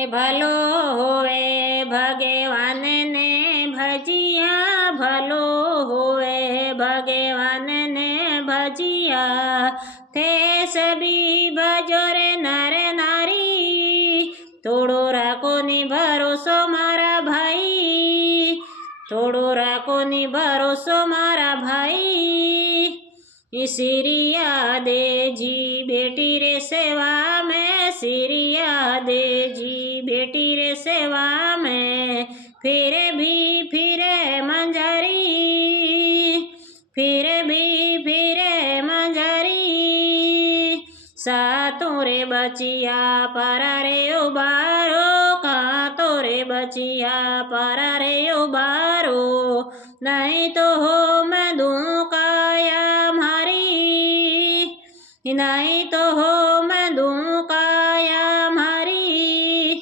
हे भलो होवे भगवान ने भजिया, भलो होवे भगवान ने भजिया। थे सभी भजो रे नर नारी, थोड़ो राखो नी भरोसो मारा भाई, थोड़ो राखो नी भरोसो मारा भाई। सिरिया दे जी बेटी रे सेवा में, सिरिया दे जी बेटी रे सेवा में। फिर भी फिरे मंजरी, फिर भी फिरे मंजरी। सातों रे बचिया पारा रे उबारो, कांतो रे बचिया पारा रे उबारो। नहीं तो हो मैं दूं काया मारी, नहीं तो हो मैं दूं काया मारी।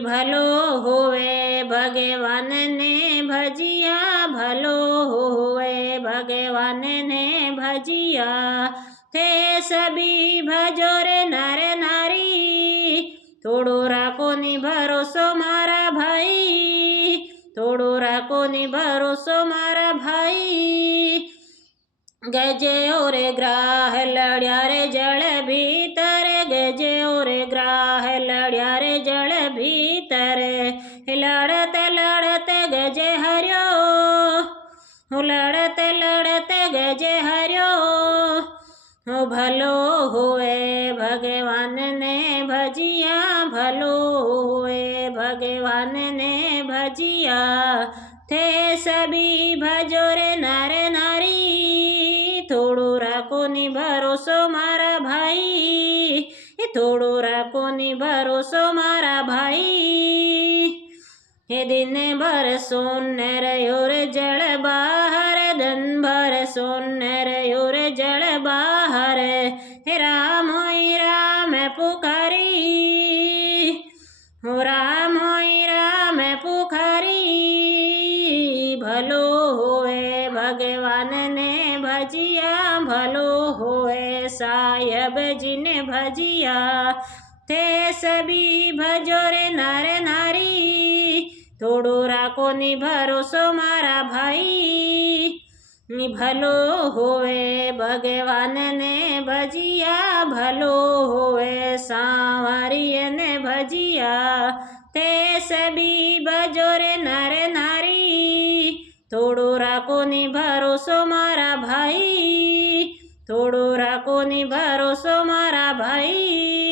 भलो होवे भगवान ने भजिया, भलो होवे भगवान ने भजिया। थे सभी भजो रे नर नारी, थोड़ो राखो नी भरोसो मारा भाई, थोड़ो राखो नी भरोसो मारा भाई। गजे ओरे ग्राह लड़्या रे जल भीतर, गजे ओरे ग्राह लड़्या रे जल भीतर। लड़ते लड़ते गजे हर्यो, लड़ते लड़ते गजे हर्यो। भलो होए भगवान ने भजिया, भलो होए भगवान ने भजिया। थे सभी भजो रे नर नारी, थोड़ो राखो नी भरोसो मारा भाई, थोड़ो राखो नी भरोसो मारा भाई। हे दिन भर सोने रहो रे जल बाहर, दिन भर सोने रहो रे जल बाहर। हे राम होई राम पुकारी, हो राम होई राम पुकारी। भलो होए भगवान ने भजिया, भलो होए साहेब जी ने भजिया। थे सभी भजो रे नर नारी, थोड़ो राखो नी भरोसो मारा भाई। भलो होए भगवान ने भजिया, भलो होए सांवरिय ने भजिया। ते सभी भजो रे नर नारी, थोड़ो राखो नी भरोसो मारा भाई, थोड़ो राखो नी भरोसो मारा भाई।